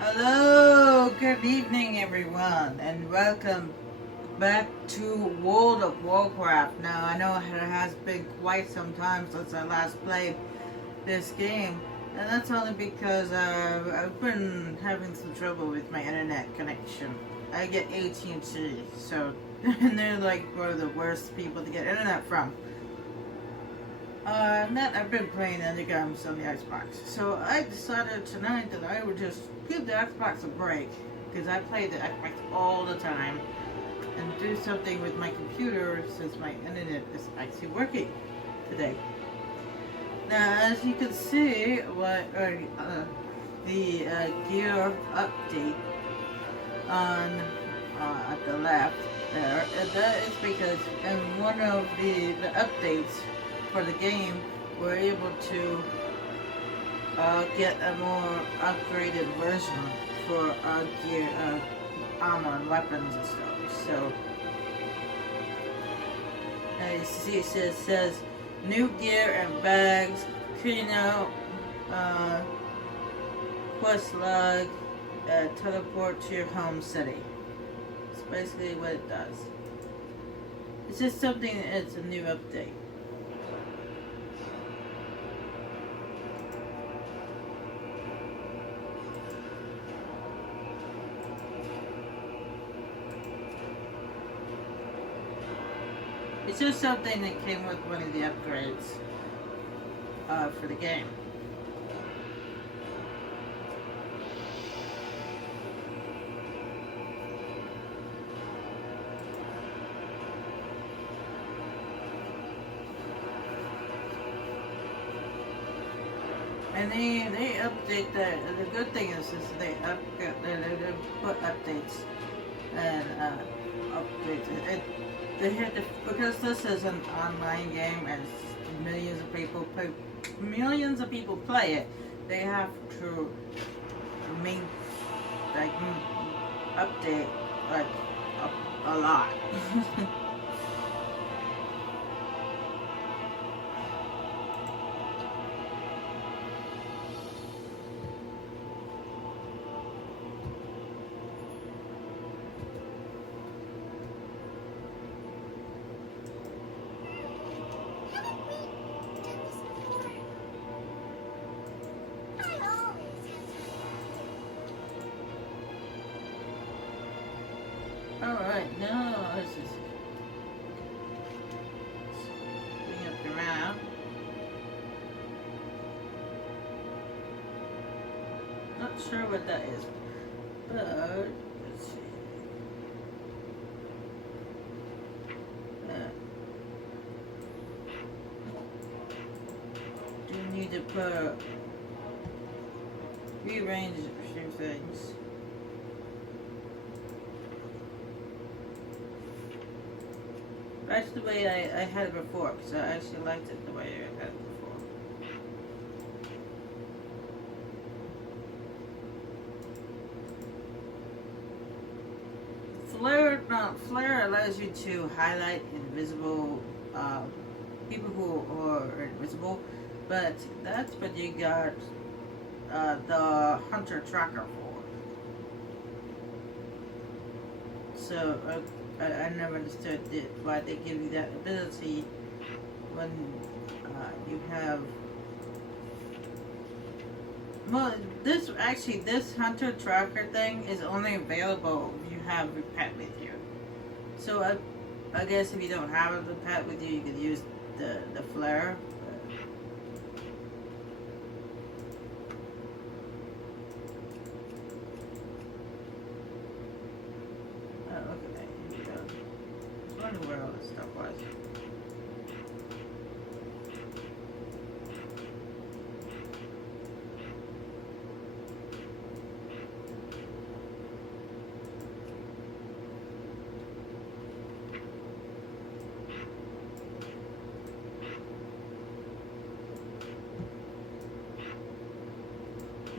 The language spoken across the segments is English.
Hello, good evening everyone, and welcome back to World of Warcraft. Now, I know it has been quite some time since I last played this game, and that's only because I've been having some trouble with my internet connection. I get AT&T, so and they're like one of the worst people to get internet from. Net, I've been playing indie games on the Xbox, so I decided tonight that I would just give the Xbox a break because I play the Xbox all the time and do something with my computer since my internet is actually working today. Now, as you can see, the gear update on at the left there, and that is because in one of the updates for the game, we're able to get a more upgraded version for gear, armor and weapons and stuff. So, as you see, it says new gear and bags, Kino, quest log, teleport to your home city. It's basically what it does. It's just something, it's a new update. It's just something that came with one of the upgrades for the game. And they update that. The good thing is they put updates and updates. Because this is an online game and millions of people play it. They have to make like update like a lot. Alright, now let's just bring up the map. Not sure what that is, but let's see. Do need to rearrange a few things. That's the way I had it before, because I actually liked it the way I had it before. Flare allows you to highlight invisible people who are invisible, but that's what you got the Hunter Tracker for. So I never understood why they give you that ability when you have. Well, this Hunter Tracker thing is only available if you have your pet with you. So I guess if you don't have a pet with you, you could use the flare. Oh, okay, here we go. I wonder where all this stuff was.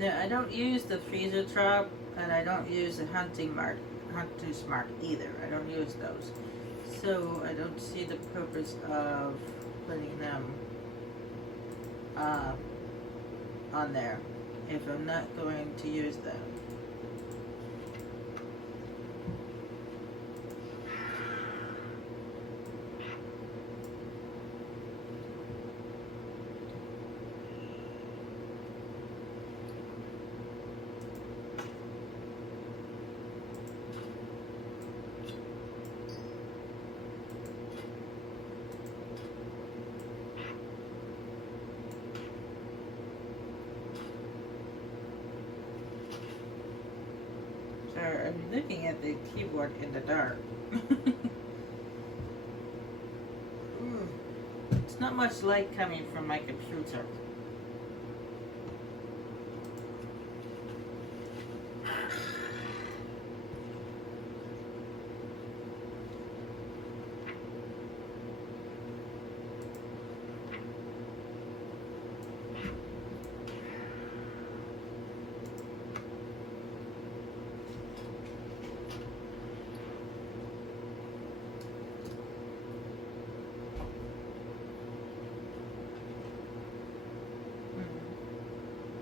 No, I don't use the freezer trap, and I don't use the hunter's mark either. I don't use those, so I don't see the purpose of putting them on there. if I'm not going to use them. I'm looking at the keyboard in the dark. It's not much light coming from my computer.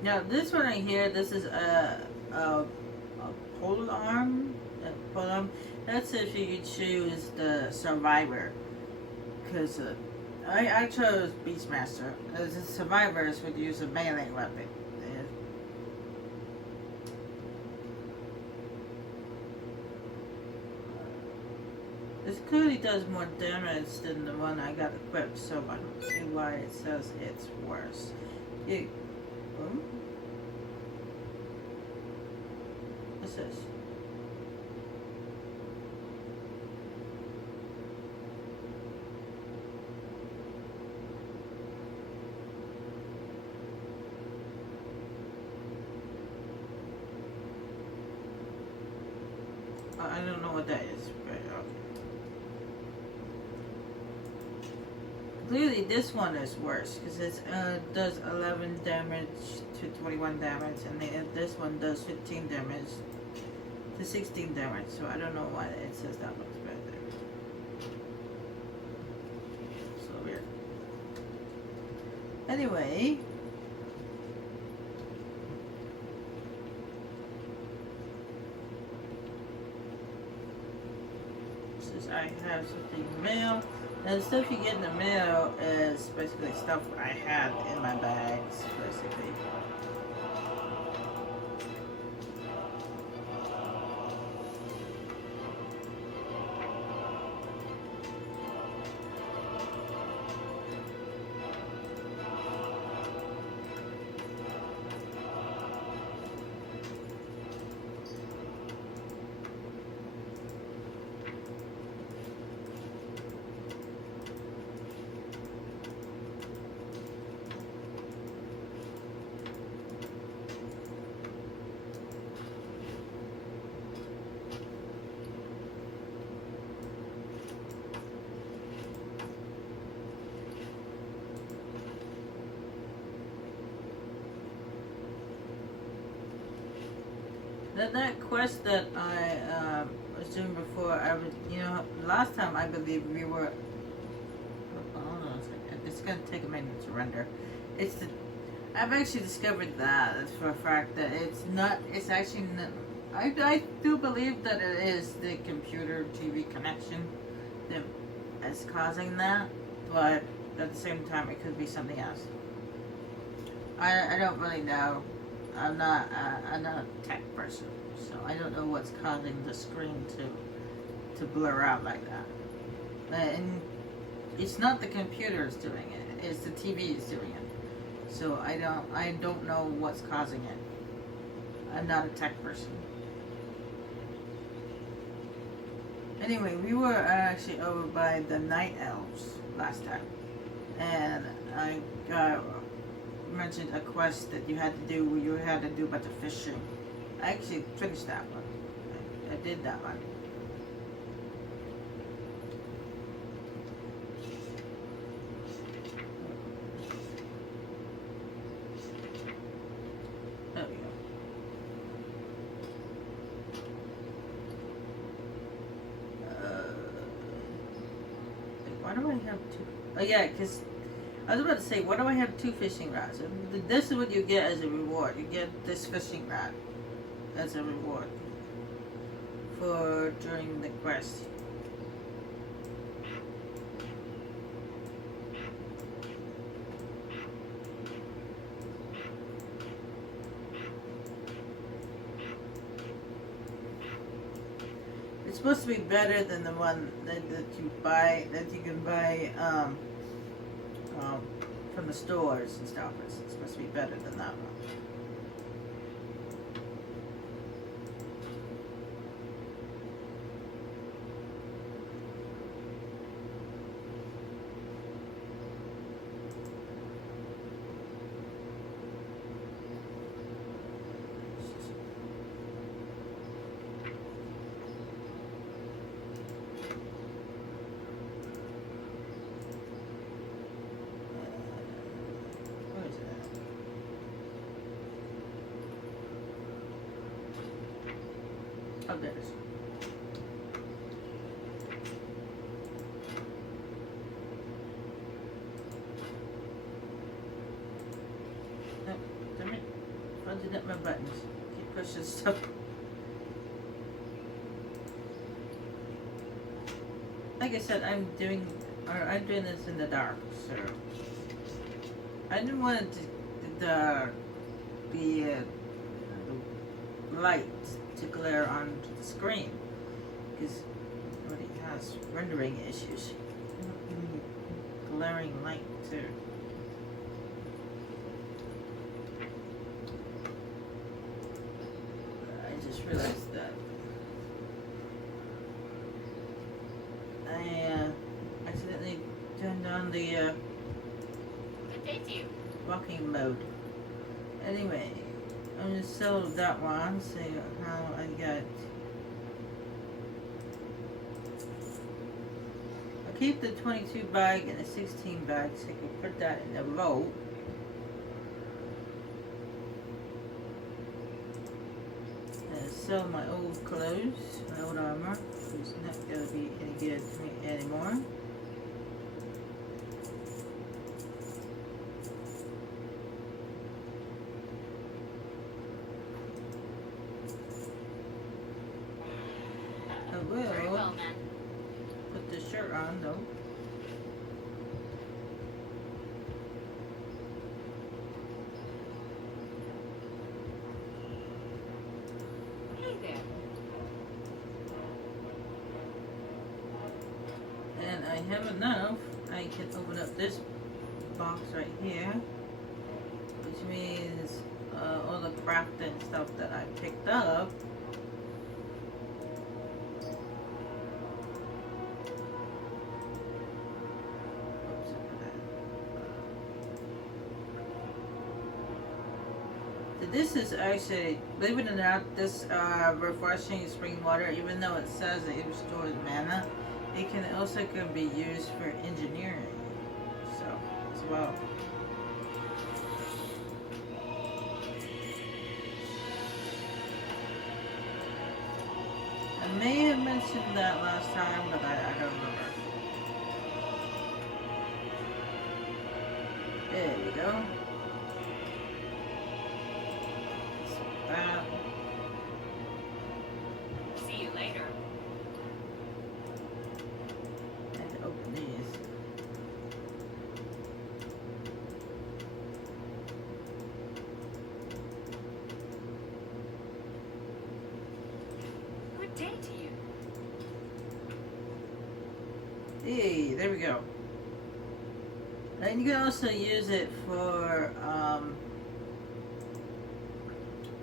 Now this one right here, this is a pole arm. Pole arm. That's if you choose the survivor. Because I chose Beastmaster. As the survivors would use a melee weapon. This clearly does more damage than the one I got equipped, so I don't see why it says it's worse. What's this? I don't know what that is, but okay. Clearly this one is worse because it does 11 damage to 21 damage, and this one does 15 damage to 16 damage, so I don't know why it says that much better. So weird. Anyway, since I have something in the mail, and the stuff you get in the mail is basically stuff I had in my bags, basically. That quest that I was doing before, I was, last time I believe we were. Hold on a second. It's gonna take a minute to render. I've actually discovered that for a fact that it's not. It's actually not. I do believe that it is the computer TV connection that is causing that, but at the same time it could be something else. I don't really know. I'm not a tech person, so I don't know what's causing the screen to blur out like that. And it's not the computer is doing it; it's the TV is doing it. So I don't know what's causing it. I'm not a tech person. Anyway, we were actually over by the Night Elves last time, and I got mentioned a quest that you had to do where you had to do a bunch of fishing. I actually finished that one. I did that one. There we go. Why do I have two? Oh yeah, because I was about to say, why do I have 2 fishing rods? This is what you get as a reward. You get this fishing rod as a reward for during the quest. It's supposed to be better than the one that you buy, that you can buy from the stores and stuff. It's supposed to be better than that one. Where is it? Oh, there it is. Oh, damn it. Fudging up my buttons. Keep pushing stuff. Like I said, I'm doing this in the dark, so I didn't want it the light to glare on the screen because it already has rendering issues. Glaring light too. I just realized that I accidentally turned on the Good day to you. walking mode. Anyway, I'm gonna sell that one, see how I got. I'll keep the 22 bag and the 16 bag so I can put that in the row. And sell my old clothes, my old armor. It's not gonna be any good to me anymore. I Very will well, man. put the shirt on though. Hey there. And I have enough. I can open up this box right here, which means all the crafting stuff that I picked up. Oops, look at that. So this is actually, believe it or not, this refreshing spring water, even though it says that it restores mana, it can also can be used for engineering. So as well. I may have mentioned that last time, but I don't remember. There we go. That. See you later. And open these. Good day to you. Hey, there we go. And you can also use it for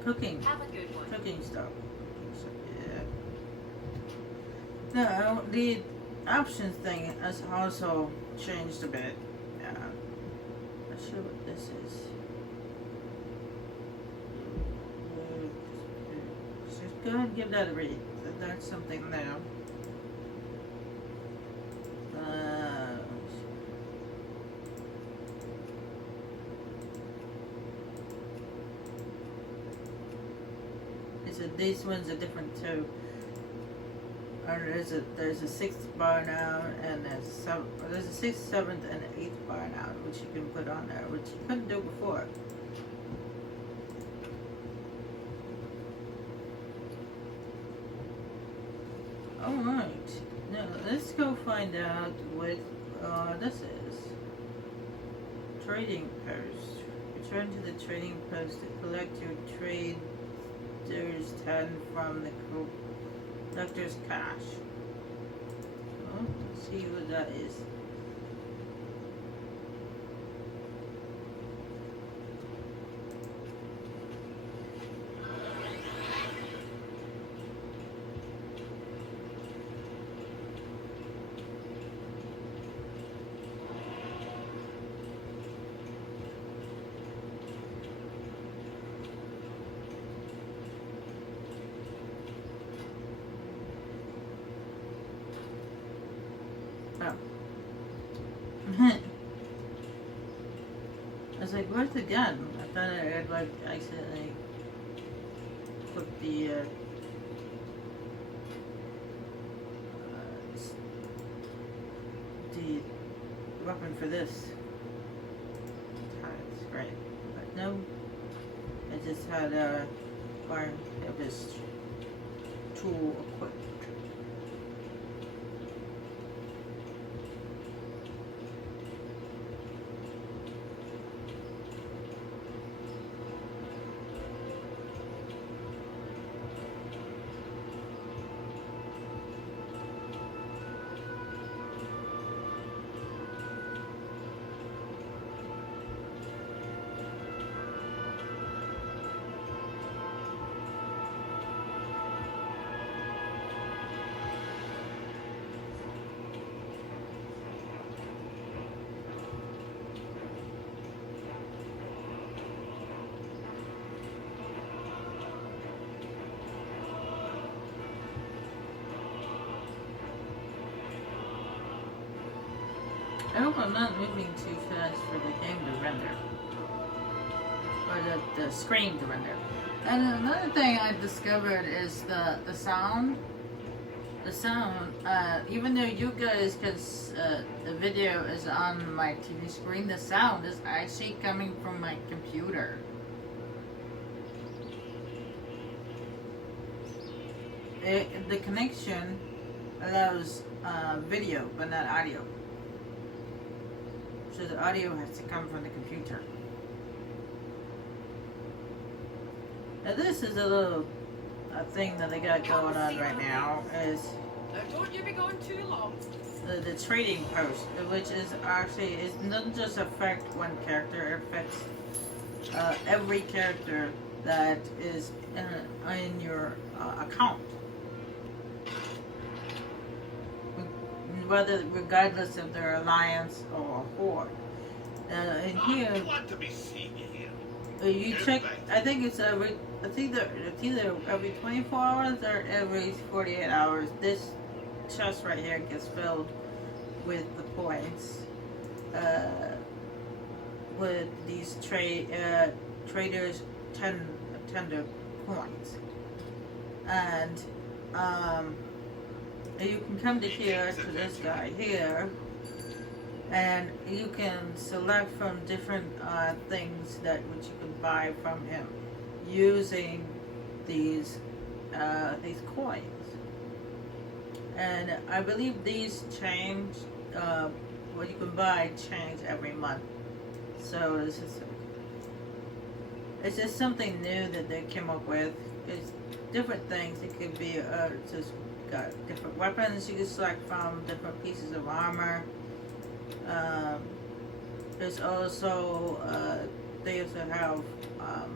cooking. Have a good one. Cooking stuff. Yeah. No, the options thing has also changed a bit. Not sure what this is. Just go ahead and give that a read. That's something new. These ones are different too. There's a sixth bar now, and there's a sixth, seventh, and eighth bar now, which you can put on there, which you couldn't do before. All right, now let's go find out what this is. Trading post. Return to the trading post to collect your trader's 10 from the collector's cash. Oh, let's see what that is. Oh. I was like, where's the gun? I thought I had like accidentally put the weapon for this. That's right. But no, I just had a part of this tool equipped. I hope I'm not moving too fast for the game to render. Or the screen to render. And another thing I discovered is the sound. The sound, even though you guys can, the video is on my TV screen, the sound is actually coming from my computer. The connection allows video, but not audio. So the audio has to come from the computer. Now this is a little thing that they got going on right now is Now don't you be going too long. the trading post, which is actually, it doesn't just affect one character, it affects every character that is in your account. Whether, regardless of their alliance or horde. And here, I want to be seen here. you check. I think it's either every 24 hours or every 48 hours. This chest right here gets filled with the points. With these traders tender points, and you can come to here to this guy here, and you can select from different things which you can buy from him using these coins. And I believe these change. What you can buy change every month. So it's just something new that they came up with. It's different things. It could be just got different weapons you can select from, different pieces of armor. There's also they also have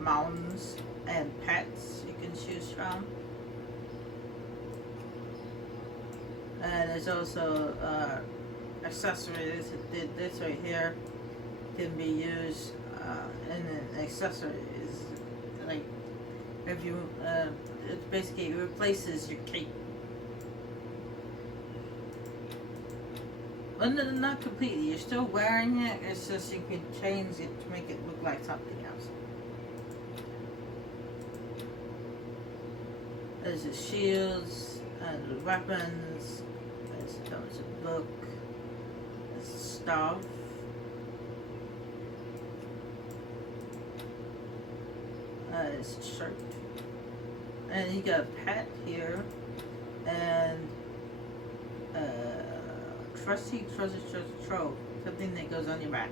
mountains and pets you can choose from. And there's also accessories. This right here can be used in an accessory. Is like if you it basically replaces your cape. Well, not completely. You're still wearing it. It's just you can change it to make it look like something else. There's the shields. and weapons. There's a book. There's stuff. His shirt. And you got a pet here. And trusty trove. Something that goes on your back.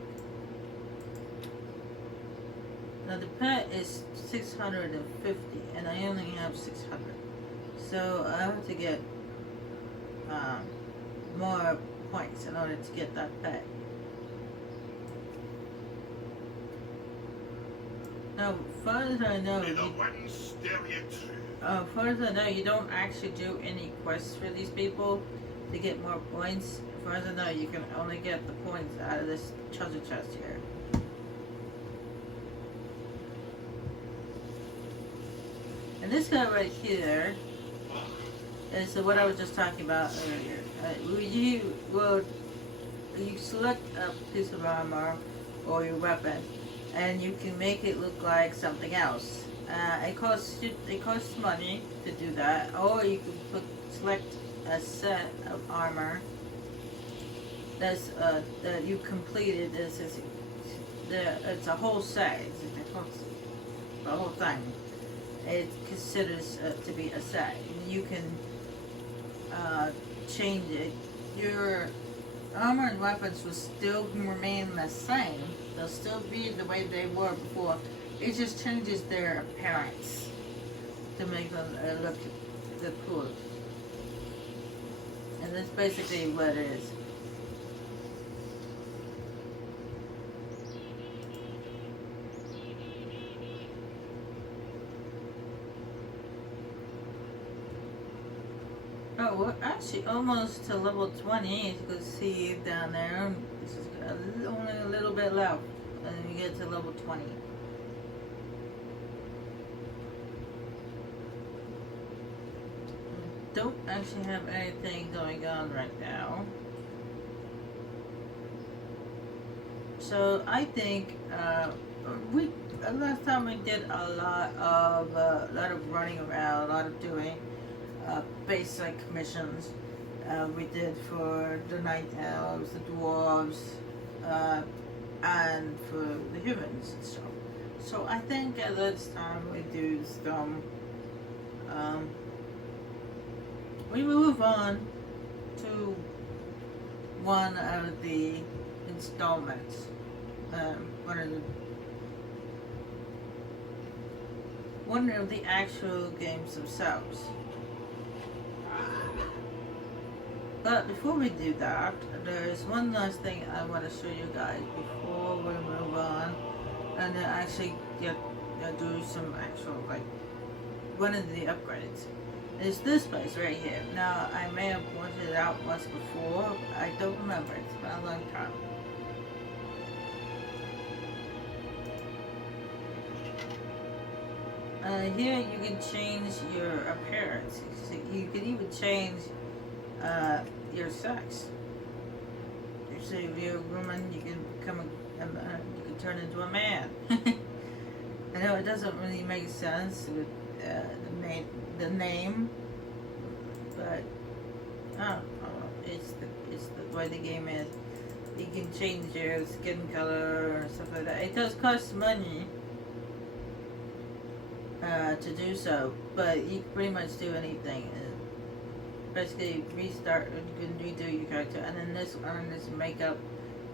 Now the pet is 650 and I only have 600. So I have to get more points in order to get that pet. Now, far as I know, far as I know, you don't actually do any quests for these people to get more points. As far as I know, you can only get the points out of this treasure chest here. And this guy right here is what I was just talking about earlier. You select a piece of armor or your weapon, and you can make it look like something else. It costs money to do that, or you can select a set of armor that's that you completed. It's a whole set. It's the whole thing. It considers to be a set. You can change it. Your armor and weapons will still remain the same. They'll still be the way they were before. It just changes their appearance to make them look cool. And that's basically what it is. Oh, we're actually almost to level 20, as you can see down there. This is only a little bit left, and then we get to level 20. Don't actually have anything going on right now. So I think last time we did a lot of running around, a lot of doing basic missions. We did for the night elves, the dwarves, and for the humans and stuff. So I think at this time we do some. We move on to one of the installments. One of the actual games themselves. But before we do that, there's one last thing I want to show you guys before we move on, and then actually do some actual, like, one of the upgrades. It's this place right here. Now, I may have pointed it out once before. I don't remember. It's been a long time. Here you can change your appearance. You can even change your sex. So if you're a woman, you can become you can turn into a man. I know it doesn't really make sense with the name, but it's the way the game is. You can change your skin color and stuff like that. It does cost money to do so, but you can pretty much do anything. Basically, restart, you can redo your character, and then this makeup,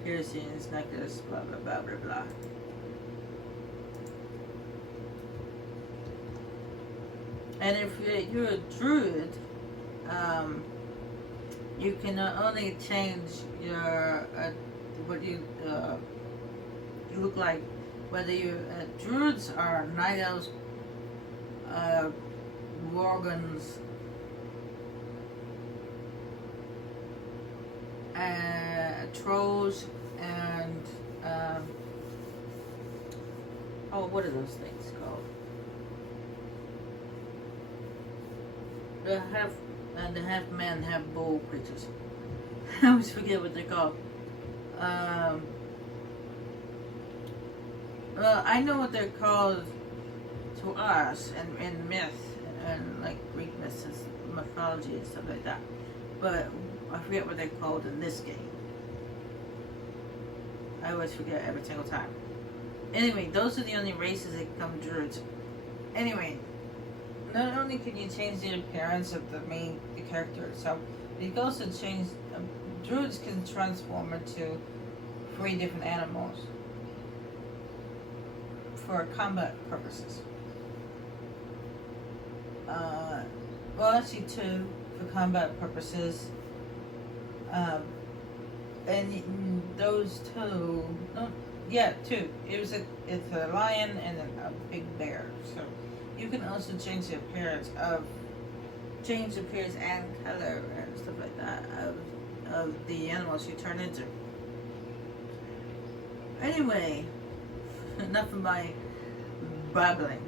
piercings, necklace, blah blah blah blah blah. And if you're a druid, you can not only change your what you look like, whether you druids are night elves, worgons, trolls, and what are those things called? The half man, half bull creatures. I always forget what they're called. Well, I know what they're called to us in myth and like Greek mythology and stuff like that. But I forget what they're called in this game. I always forget every single time. Anyway, those are the only races that become druids. Anyway, not only can you change the appearance of the character itself, but you can also change. Druids can transform into 3 different animals for combat purposes. Well, actually 2 for combat purposes. And those 2, no, yeah, 2. It's a lion and a big bear. So you can also change the appearance and color and stuff like that of the animals you turn into. Anyway, enough of my babbling.